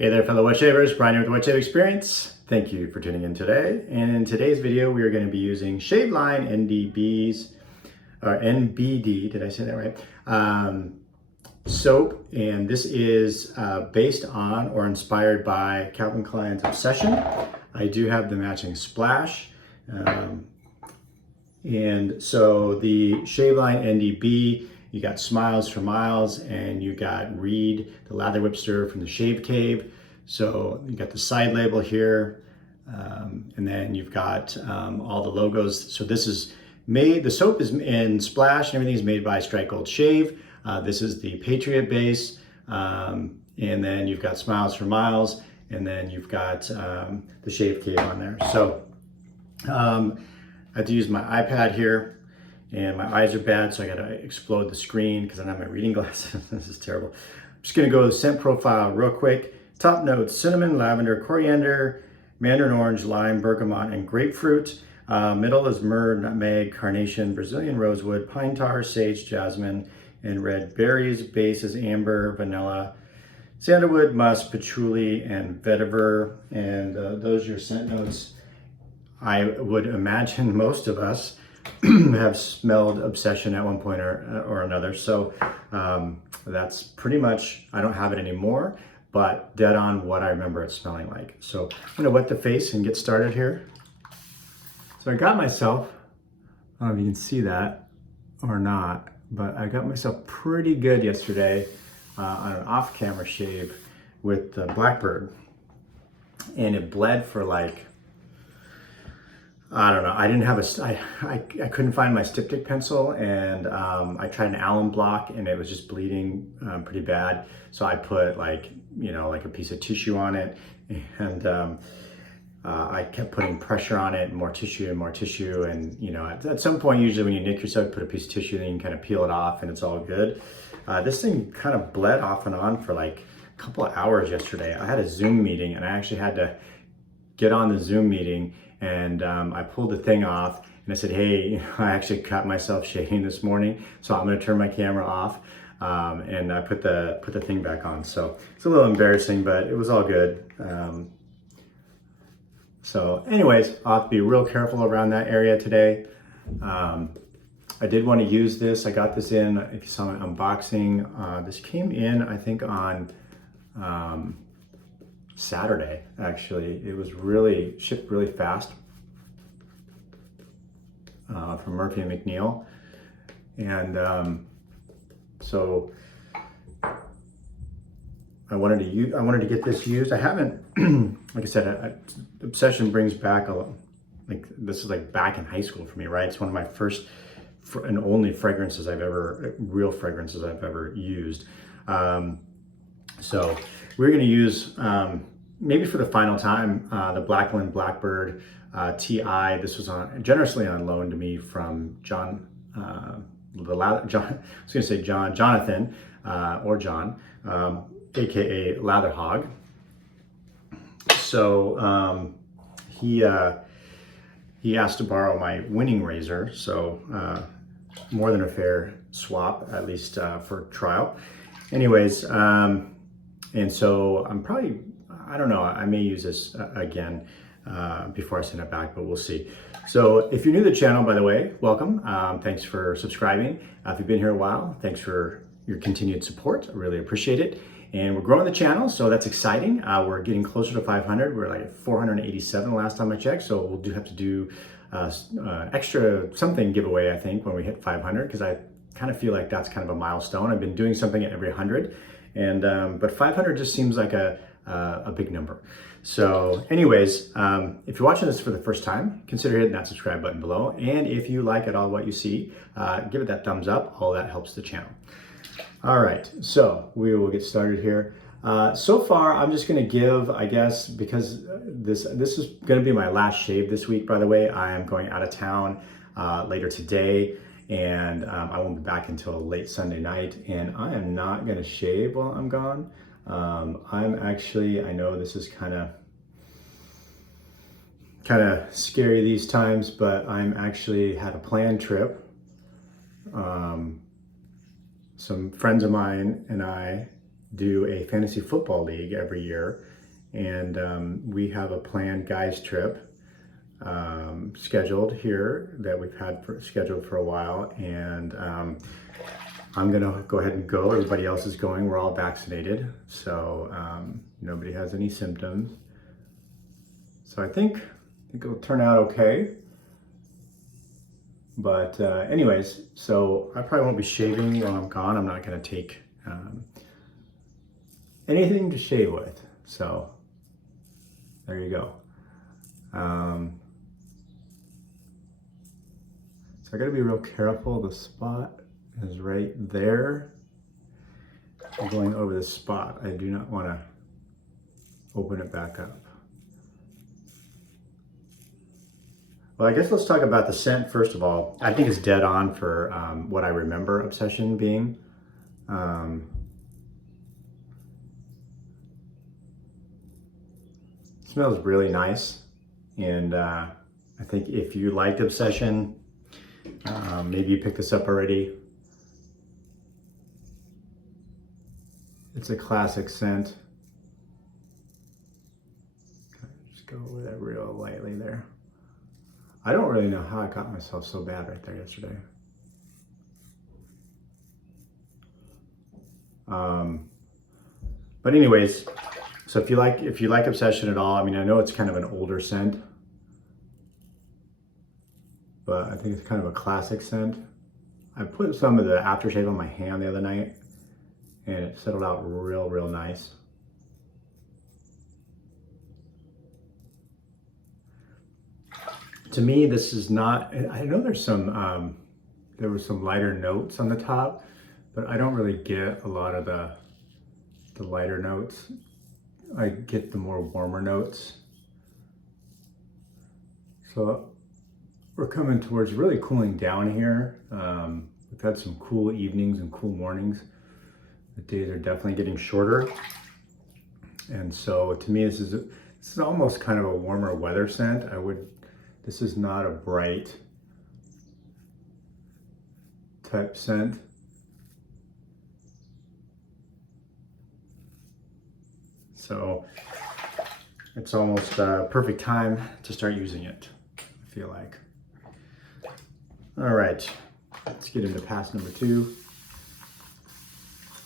Hey there, fellow wet shavers. Brian here with the Wet Shave Experience. Thank you for tuning in today. And in today's video, we are going to be using Shaveline NDB's, or NBD, did I say that right? Soap. And this is based on or inspired by Calvin Klein's Obsession. I do have the matching splash. And so the Shaveline NDB, you got SmilezforMilez, and you got Reed, the lather whipster from the Shave Cave. So you got the side label here, and then you've got all the logos. So this is made, the soap is in splash and everything is made by Strike Gold Shave. This is the Patriot base, and then you've got SmilezforMilez, and then you've got the Shave Cave on there. So I have to use my iPad here. And my eyes are bad, so I gotta explode the screen because I don't have my reading glasses. This is terrible. I'm just gonna go to the scent profile real quick. Top notes: cinnamon, lavender, coriander, mandarin orange, lime, bergamot, and grapefruit. Middle is myrrh, nutmeg, carnation, Brazilian rosewood, pine tar, sage, jasmine, and red berries. Base is amber, vanilla, sandalwood, musk, patchouli, and vetiver. And those are your scent notes. I would imagine most of us have smelled Obsession at one point or another. So that's pretty much, I don't have it anymore, but dead on what I remember it smelling like. So I'm gonna wet the face and get started here. So I got myself, I don't know if you can see that or not, but I got myself pretty good yesterday on an off-camera shave with the Blackbird. And it bled for like, I don't know. I didn't have I couldn't find my styptic pencil, and I tried an alum block and it was just bleeding pretty bad. So I put like a piece of tissue on it, and I kept putting pressure on it, and more tissue, and at some point, usually when you nick yourself, you put a piece of tissue, then you can kind of peel it off and it's all good. This thing kind of bled off and on for like a couple of hours yesterday. I had a Zoom meeting and I actually had to get on the Zoom meeting. And I pulled the thing off and I said, hey, I actually cut myself shaving this morning, so I'm gonna turn my camera off. And I put the thing back on. So it's a little embarrassing, but it was all good. So anyways, I'll have to be real careful around that area today. I did want to use this. I got this in, if you saw my unboxing, this came in, I think on, Saturday, actually. It was shipped really fast from Murphy and McNeil. And so I wanted to get this used. I haven't, like I said, Obsession brings back this is like back in high school for me, right? It's one of my first and only real fragrances I've ever used. So we're gonna use, maybe for the final time, the Blackland Blackbird TI. This was generously on loan to me from Jonathan, aka Latherhog. So he asked to borrow my winning razor, so more than a fair swap, at least for trial. Anyways, and so I don't know, I may use this again before I send it back, but we'll see. So if you're new to the channel, by the way, welcome. Thanks for subscribing. If you've been here a while, thanks for your continued support. I really appreciate it. And we're growing the channel, so that's exciting. We're getting closer to 500. We're like at 487 last time I checked, so we'll have to do extra something giveaway, I think, when we hit 500, because I kind of feel like that's kind of a milestone. I've been doing something at every 100. And but 500 just seems like a big number. So anyways, if you're watching this for the first time, consider hitting that subscribe button below. And if you like at all what you see, give it that thumbs up. All that helps the channel. All right, so we will get started here. So far, I'm just gonna give, I guess, because this is gonna be my last shave this week, by the way. I am going out of town later today. And I won't be back until late Sunday night, and I am not gonna shave while I'm gone. I'm actually, I know this is kind of scary these times, but I'm actually had a planned trip. Some friends of mine and I do a fantasy football league every year, and we have a planned guys trip scheduled here that we've had scheduled for a while, and I'm gonna go ahead and go. Everybody else is going. We're all vaccinated, so nobody has any symptoms. So I think it'll turn out okay. But anyways, so I probably won't be shaving while I'm gone. I'm not gonna take anything to shave with. So there you go. So I gotta be real careful. The spot is right there. I'm going over the spot. I do not want to open it back up. Well, I guess let's talk about the scent first of all. I think it's dead on for what I remember Obsession being. Smells really nice, and I think if you liked Obsession, maybe you picked this up already. It's a classic scent. Just go over that real lightly there. I don't really know how I got myself so bad right there yesterday. But anyways, so if you like Obsession at all, I mean, I know it's kind of an older scent, but I think it's kind of a classic scent. I put some of the aftershave on my hand the other night, and it settled out real nice. To me, this is not, I know there's some, there were some lighter notes on the top, but I don't really get a lot of the lighter notes. I get the more warmer notes. So we're coming towards really cooling down here. We've had some cool evenings and cool mornings. The days are definitely getting shorter. And so to me, this is almost kind of a warmer weather scent. This is not a bright type scent. So it's almost a perfect time to start using it, I feel like. All right, let's get into pass number 2.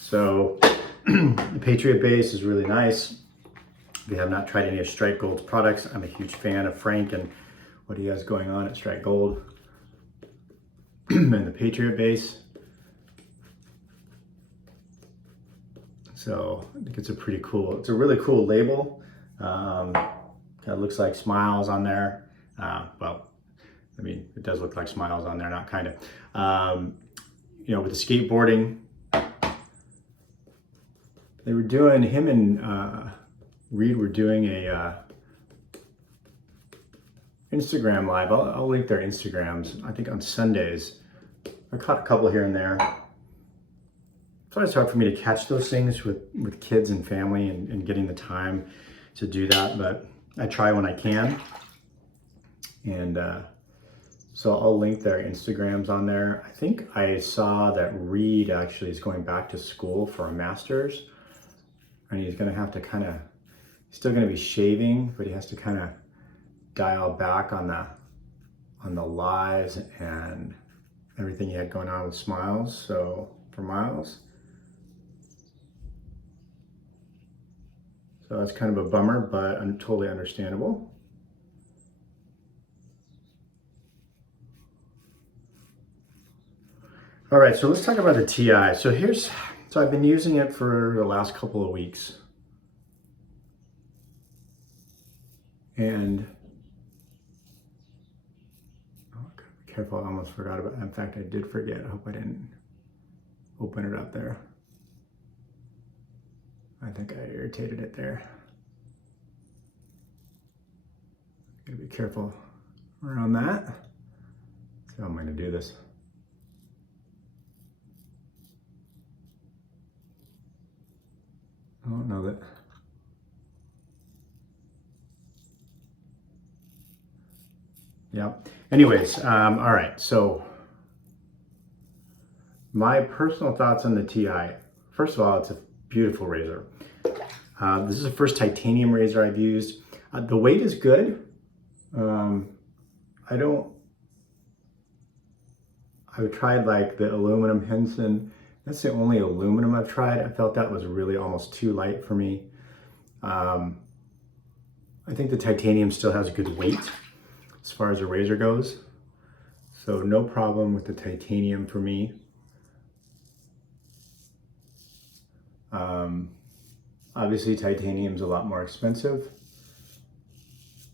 So the Patriot base is really nice. If you have not tried any of Strike Gold's products, I'm a huge fan of Frank and what he has going on at Strike Gold. And the Patriot base. So I think it's it's a really cool label. Kind of looks like smiles on there. Well, I mean, it does look like smiles on there, not kind of. You know, with the skateboarding, they were doing, him and Reed were doing a Instagram live. I'll link their Instagrams, I think on Sundays. I caught a couple here and there. It's always hard for me to catch those things with kids and family and getting the time to do that, but I try when I can. And so I'll link their Instagrams on there. I think I saw that Reed actually is going back to school for a master's, and he's gonna have to still gonna be shaving, but he has to kind of dial back on the lives and everything he had going on with Smiles. So for Miles, so that's kind of a bummer, but totally understandable. All right, so let's talk about the TI. So I've been using it for the last couple of weeks, and careful, I almost forgot about it. In fact, I did forget. I hope I didn't open it up there. I think I irritated it there. Gotta be careful around that. So I'm gonna do this. I don't know that. Yeah. Anyways, all right. So my personal thoughts on the TI. First of all, beautiful razor. This is the first titanium razor I've used. The weight is good. I've tried like the aluminum Henson. That's the only aluminum I've tried. I felt that was really almost too light for me. I think the titanium still has a good weight as far as a razor goes. So no problem with the titanium for me. Obviously titanium's a lot more expensive.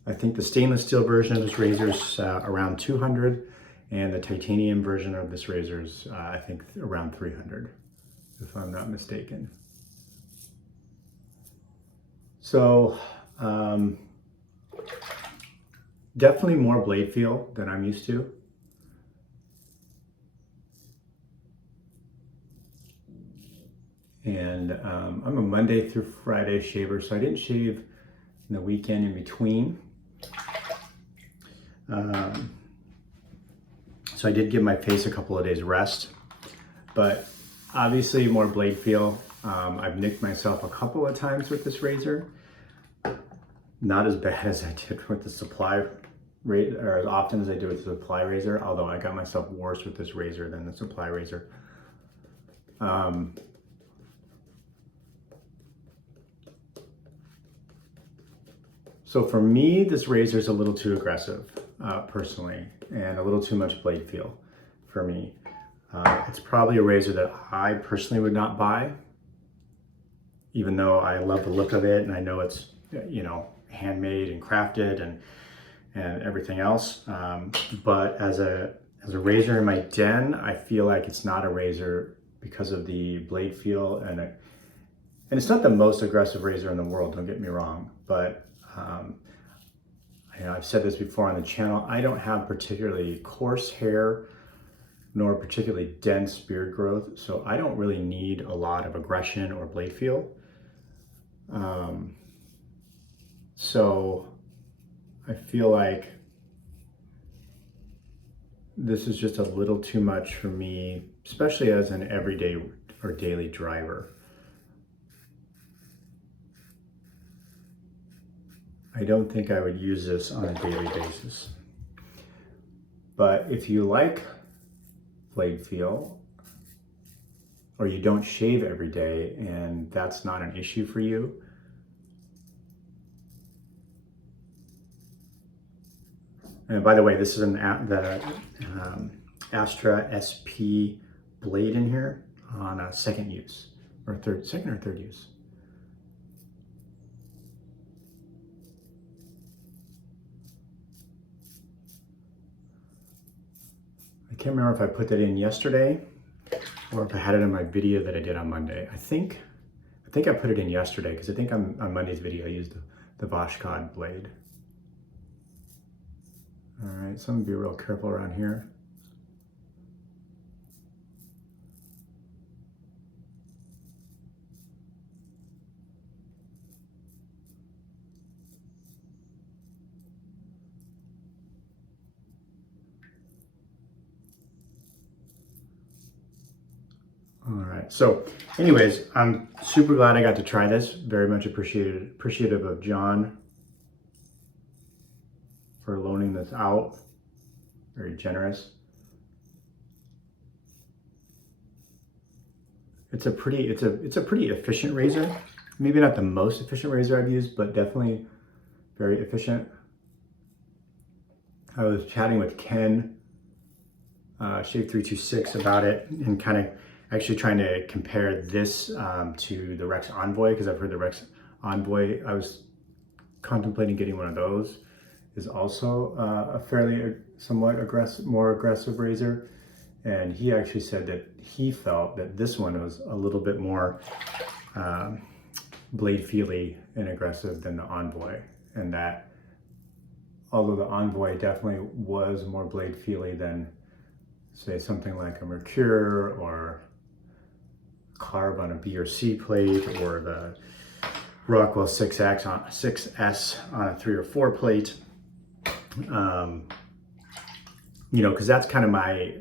I think the stainless steel version of this razor is around 200, and the titanium version of this razor is I think around 300, if I'm not mistaken. So definitely more blade feel than I'm used to. And I'm a Monday through Friday shaver, so I didn't shave in the weekend in between. So I did give my face a couple of days rest, but obviously more blade feel. I've nicked myself a couple of times with this razor. Not as bad as I did with the supply razor, or as often as I do with the supply razor, although I got myself worse with this razor than the supply razor. So for me, this razor is a little too aggressive, personally, and a little too much blade feel for me. It's probably a razor that I personally would not buy, even though I love the look of it and I know it's, you know, handmade and crafted and everything else. But as a razor in my den, I feel like it's not a razor because of the blade feel, and it's not the most aggressive razor in the world, don't get me wrong, but you know, I've said this before on the channel, I don't have particularly coarse hair nor particularly dense beard growth, so I don't really need a lot of aggression or blade feel. So I feel like this is just a little too much for me, especially as an everyday or daily driver. I don't think I would use this on a daily basis. But if you like blade feel, or you don't shave every day and that's not an issue for you, and by the way, this is the Astra SP blade in here on a second use, or second or third use. I can't remember if I put that in yesterday or if I had it in my video that I did on Monday. I think I put it in yesterday, because I think on Monday's video I used the Vashkod blade. All right, so I'm gonna be real careful around here. All right, so anyways, I'm super glad I got to try this. Very much appreciative of John for loaning this out. Very generous. It's a pretty efficient razor. Maybe not the most efficient razor I've used, but definitely very efficient. I was chatting with Ken, Shave326, about it, and kind of actually trying to compare this to the Rex Envoy, because I've heard the Rex Envoy, I was contemplating getting one of those, is also a fairly somewhat more aggressive razor. And he actually said that he felt that this one was a little bit more blade feely and aggressive than the Envoy, and that although the Envoy definitely was more blade feely than, say, something like a Mercure or carb on a B or C plate, or the Rockwell 6S on a 3 or 4 plate, you know, because that's kind of my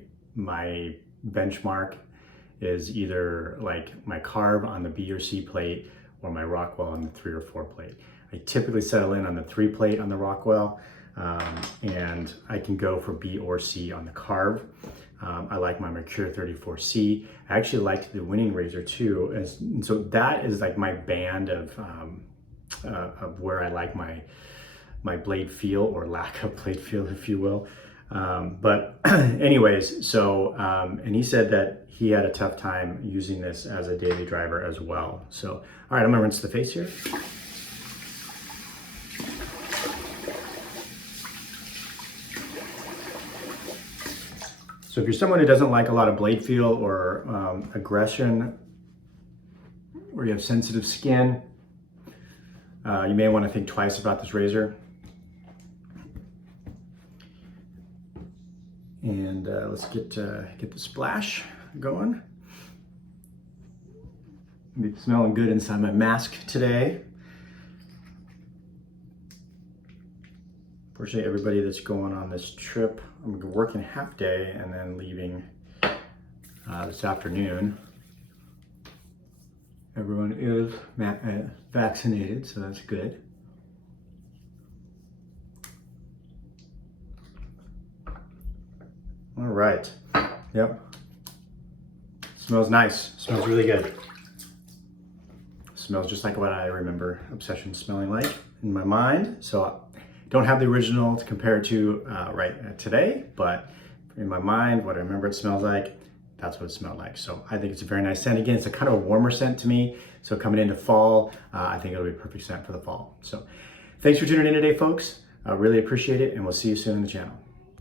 benchmark is either like my carve on the B or C plate or my Rockwell on the 3 or 4 plate. I typically settle in on the 3 plate on the Rockwell, and I can go for B or C on the carve. I like my Mercure 34C. I actually liked the winning razor too, and so that is like my band of where I like my blade feel, or lack of blade feel, if you will. But anyways, so, and he said that he had a tough time using this as a daily driver as well. So, all right, I'm gonna rinse the face here. So if you're someone who doesn't like a lot of blade feel or aggression, or you have sensitive skin, you may want to think twice about this razor. And let's get the splash going. Be smelling good inside my mask today. Fortunately, everybody that's going on this trip, I'm working half day and then leaving this afternoon. Everyone is vaccinated, so that's good. All right. Yep. Smells nice. Smells really good. Smells just like what I remember Obsession smelling like in my mind. So don't have the original to compare it to right today, but in my mind, what I remember it smells like, that's what it smelled like. So I think it's a very nice scent. Again, it's a kind of a warmer scent to me. So coming into fall, I think it'll be a perfect scent for the fall. So thanks for tuning in today, folks. I really appreciate it, and we'll see you soon on the channel.